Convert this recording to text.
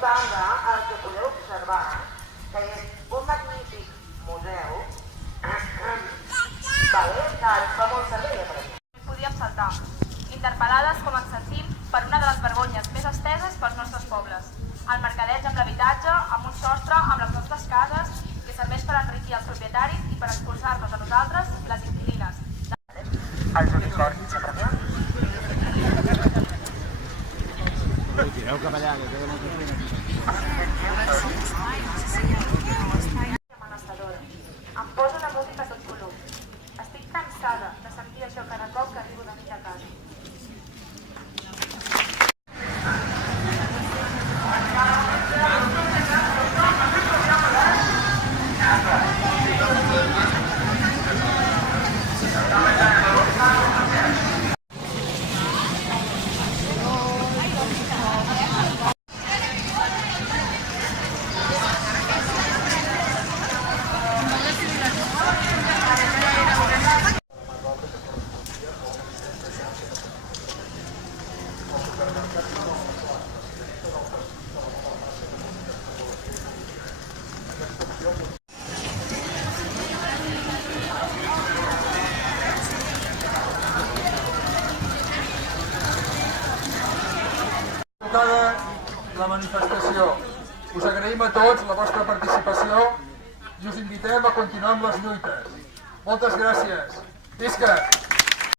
Banda, el que podeu observar, que és un magnífic museu, que ens fa molt servei per aquí. Podíem saltar, interpel·lades com ens sentim per una de les vergonyes més esteses pels nostres pobles. El mercadeig amb l'habitatge, amb un sostre, amb les nostres cases, que serveix per enriquir els propietaris i per expulsar-nos a nosaltres, les inquilines. Els unicorns a prop. Tireu cap allà, que queda molt bé. Em poso una música a tot volum. Estic cansada de sentir això cada cop que arribo de nit a casa. La manifestació. Us agraïm a tots la vostra participació i us invitem a continuar amb les lluites. Moltes gràcies. Visca!